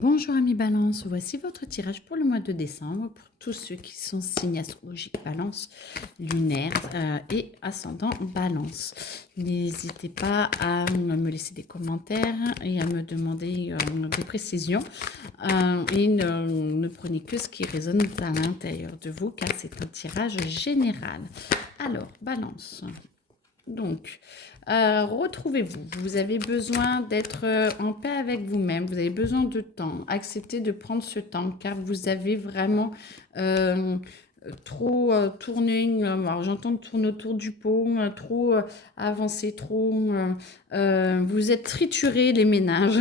Bonjour amis Balance, voici votre tirage pour le mois de décembre pour tous ceux qui sont signes astrologiques Balance, lunaire et ascendant Balance. N'hésitez pas à me laisser des commentaires et à me demander des précisions et ne prenez que ce qui résonne à l'intérieur de vous car c'est un tirage général. Alors Balance. Donc, retrouvez-vous. Vous avez besoin d'être en paix avec vous-même. Vous avez besoin de temps. Acceptez de prendre ce temps car vous avez vraiment trop tourné. Alors, j'entends tourner autour du pot, trop avancé, trop. Vous êtes trituré les ménages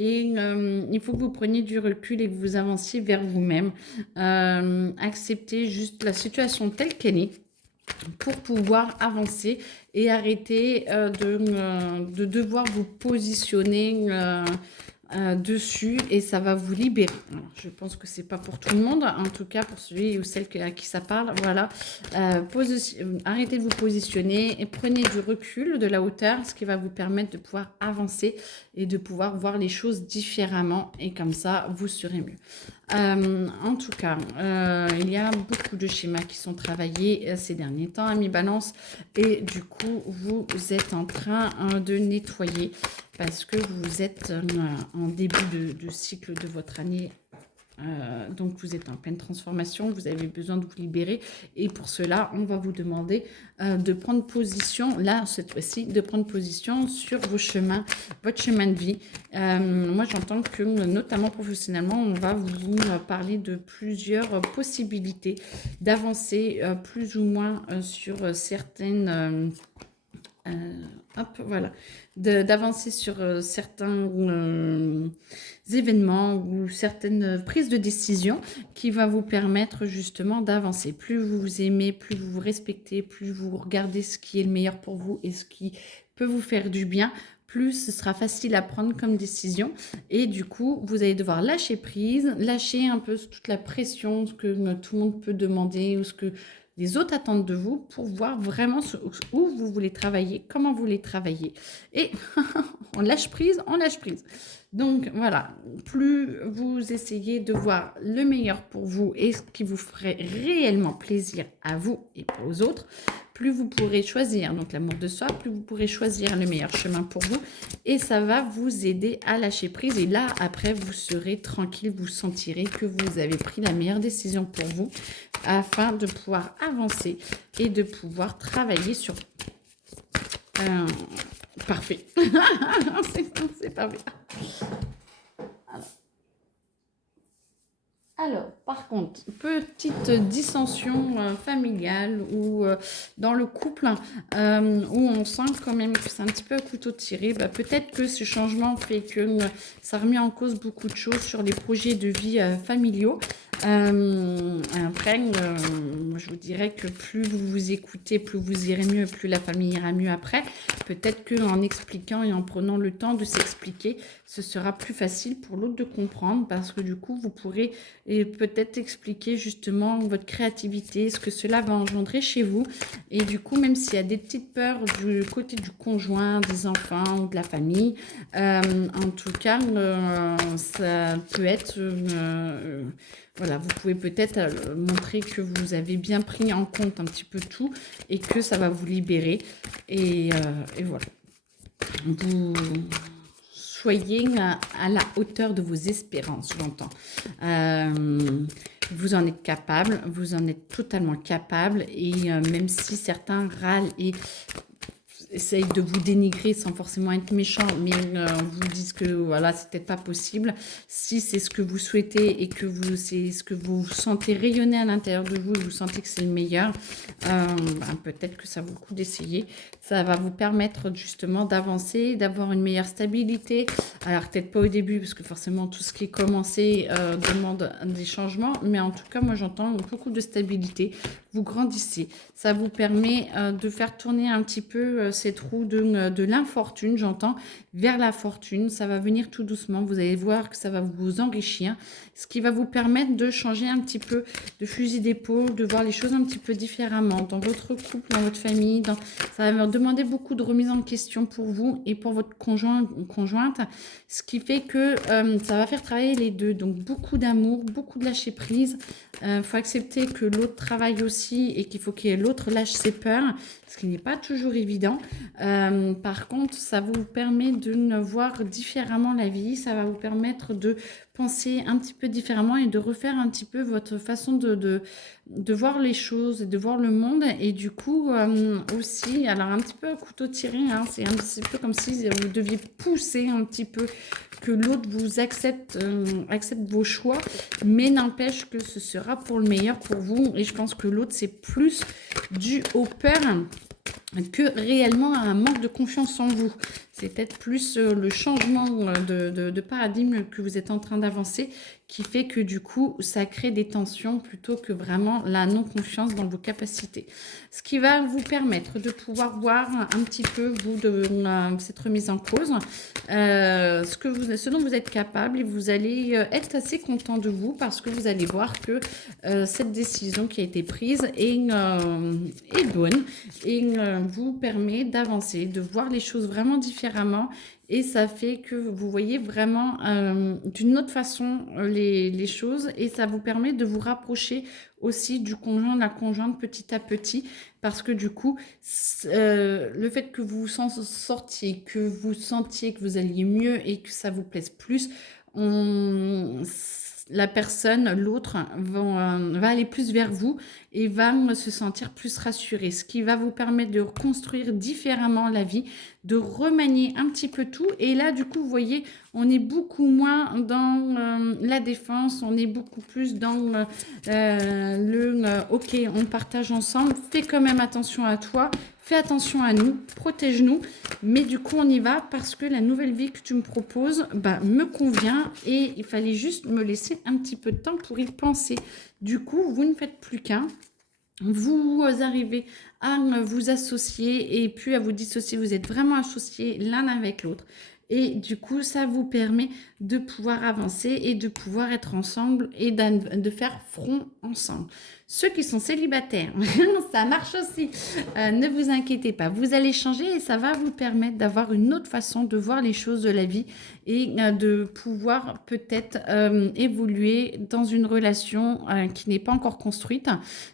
et il faut que vous preniez du recul et que vous avanciez vers vous-même. Acceptez juste la situation telle qu'elle est pour pouvoir avancer et arrêter de devoir vous positionner dessus et ça va vous libérer. Alors, je pense que c'est pas pour tout le monde, en tout cas pour celui ou celle à qui ça parle. Voilà, arrêtez de vous positionner et prenez du recul, de la hauteur, ce qui va vous permettre de pouvoir avancer et de pouvoir voir les choses différemment et comme ça vous serez mieux. En tout cas, il y a beaucoup de schémas qui sont travaillés ces derniers temps, amis Balance, et du coup, vous êtes en train de nettoyer parce que vous êtes en début de cycle de votre année. Donc vous êtes en pleine transformation, vous avez besoin de vous libérer et pour cela on va vous demander de prendre position, là cette fois-ci, de prendre position sur vos chemins, votre chemin de vie. Moi j'entends que notamment professionnellement on va vous parler de plusieurs possibilités d'avancer plus ou moins sur certaines... hop, voilà, d'avancer sur certains événements ou certaines prises de décision qui va vous permettre justement d'avancer. Plus vous vous aimez, plus vous vous respectez, plus vous regardez ce qui est le meilleur pour vous et ce qui peut vous faire du bien, plus ce sera facile à prendre comme décision. Et du coup, vous allez devoir lâcher prise, lâcher un peu toute la pression, ce que tout le monde peut demander ou ce que les autres attendent de vous pour voir vraiment où vous voulez travailler, comment vous voulez travailler. Et on lâche prise, on lâche prise. Donc voilà, plus vous essayez de voir le meilleur pour vous et ce qui vous ferait réellement plaisir à vous et aux autres, plus vous pourrez choisir, donc l'amour de soi, plus vous pourrez choisir le meilleur chemin pour vous et ça va vous aider à lâcher prise. Et là, après, vous serez tranquille, vous sentirez que vous avez pris la meilleure décision pour vous afin de pouvoir avancer et de pouvoir travailler sur... parfait. C'est parfait. Alors, par contre, petite dissension familiale ou dans le couple où on sent quand même que c'est un petit peu à couteau tiré, bah, peut-être que ce changement fait que ça remet en cause beaucoup de choses sur les projets de vie familiaux. Après, je vous dirais que plus vous vous écoutez, plus vous irez mieux, plus la famille ira mieux après. Peut-être qu'en expliquant et en prenant le temps de s'expliquer, ce sera plus facile pour l'autre de comprendre parce que du coup, vous pourrez peut-être expliquer justement votre créativité, ce que cela va engendrer chez vous. Et du coup, même s'il y a des petites peurs du côté du conjoint, des enfants ou de la famille, en tout cas, ça peut être... voilà, vous pouvez peut-être montrer que vous avez bien pris en compte un petit peu tout et que ça va vous libérer. Et voilà. Vous soyez à la hauteur de vos espérances, j'entends. Vous en êtes capable, vous en êtes totalement capable. Et même si certains râlent et essayent de vous dénigrer sans forcément être méchant, mais vous disent que voilà, c'est peut-être pas possible. Si c'est ce que vous souhaitez et que c'est ce que vous sentez rayonner à l'intérieur de vous, et vous sentez que c'est le meilleur, peut-être que ça vaut le coup d'essayer. Ça va vous permettre justement d'avancer, d'avoir une meilleure stabilité. Alors peut-être pas au début, parce que forcément tout ce qui est commencé demande des changements, mais en tout cas, moi j'entends beaucoup de stabilité. vous grandissez. Ça vous permet de faire tourner un petit peu cette roue de l'infortune, j'entends, vers la fortune. Ça va venir tout doucement. Vous allez voir que ça va vous enrichir, ce qui va vous permettre de changer un petit peu de fusil d'épaule, de voir les choses un petit peu différemment dans votre couple, dans votre famille. Ça va me demander beaucoup de remise en question pour vous et pour votre conjoint ou conjointe, ce qui fait que ça va faire travailler les deux. Donc beaucoup d'amour, beaucoup de lâcher prise. Faut accepter que l'autre travaille aussi et qu'il faut que l'autre lâche ses peurs, ce qui n'est pas toujours évident. Par contre, ça vous permet de voir différemment la vie, ça va vous permettre de penser un petit peu différemment et de refaire un petit peu votre façon de voir les choses, de voir le monde. Et du coup, aussi, alors un petit peu à couteau tiré, hein, c'est un petit peu comme si vous deviez pousser un petit peu que l'autre vous accepte vos choix, mais n'empêche que ce sera pour le meilleur pour vous. Et je pense que l'autre, c'est plus dû aux peurs que réellement à un manque de confiance en vous. C'est peut-être plus le changement de paradigme que vous êtes en train d'avancer qui fait que du coup, ça crée des tensions plutôt que vraiment la non-confiance dans vos capacités. Ce qui va vous permettre de pouvoir voir un petit peu, vous, de cette remise en cause, ce dont vous êtes capable, et vous allez être assez content de vous parce que vous allez voir que cette décision qui a été prise est bonne et vous permet d'avancer, de voir les choses vraiment différemment. Et ça fait que vous voyez vraiment d'une autre façon les choses, et ça vous permet de vous rapprocher aussi du conjoint, de la conjointe petit à petit, parce que du coup, le fait que vous sortiez, que vous sentiez que vous alliez mieux et que ça vous plaise plus, la personne, l'autre, va aller plus vers vous et va se sentir plus rassurée, ce qui va vous permettre de reconstruire différemment la vie, de remanier un petit peu tout. Et là, du coup, vous voyez, on est beaucoup moins dans la défense, on est beaucoup plus dans ok, on partage ensemble, fais quand même attention à toi, fais attention à nous, protège-nous. Mais du coup, on y va parce que la nouvelle vie que tu me proposes me convient et il fallait juste me laisser un petit peu de temps pour y penser. Du coup, vous ne faites plus qu'un. Vous arrivez à vous associer et puis à vous dissocier. Vous êtes vraiment associés l'un avec l'autre. Et du coup, ça vous permet de pouvoir avancer et de pouvoir être ensemble et de faire front ensemble. Ceux qui sont célibataires, ça marche aussi. Ne vous inquiétez pas, vous allez changer et ça va vous permettre d'avoir une autre façon de voir les choses de la vie et de pouvoir peut-être évoluer dans une relation qui n'est pas encore construite,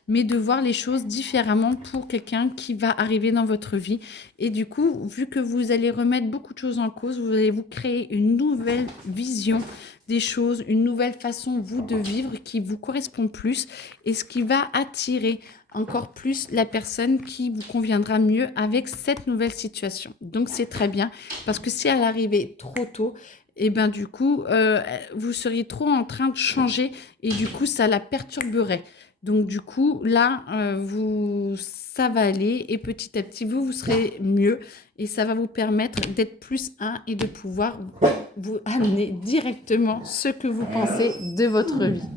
mais de voir les choses différemment pour quelqu'un qui va arriver dans votre vie. Et du coup, vu que vous allez remettre beaucoup de choses en cause, vous allez vous créer une nouvelle vision des choses, une nouvelle façon, vous, de vivre qui vous correspond plus et ce qui va attirer encore plus la personne qui vous conviendra mieux avec cette nouvelle situation. Donc, c'est très bien parce que si elle arrivait trop tôt, et ben du coup, vous seriez trop en train de changer et du coup, ça la perturberait. Donc, du coup, là, ça va aller et petit à petit, vous serez mieux et ça va vous permettre d'être plus un et de pouvoir vous amener directement ce que vous pensez de votre vie.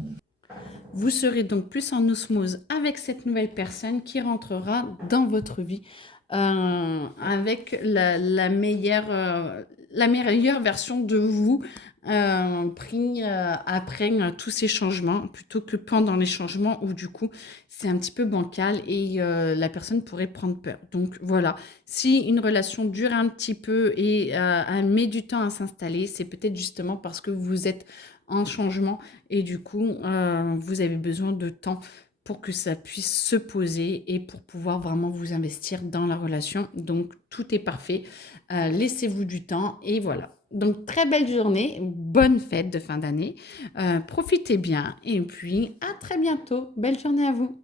Vous serez donc plus en osmose avec cette nouvelle personne qui rentrera dans votre vie avec la meilleure version de vous pris après tous ces changements plutôt que pendant les changements où du coup c'est un petit peu bancal et la personne pourrait prendre peur. Donc voilà, si une relation dure un petit peu et met du temps à s'installer, c'est peut-être justement parce que vous êtes en changement et du coup vous avez besoin de temps pour que ça puisse se poser et pour pouvoir vraiment vous investir dans la relation. Donc tout est parfait, laissez-vous du temps et voilà. Donc très belle journée, bonne fête de fin d'année, profitez bien et puis à très bientôt, belle journée à vous.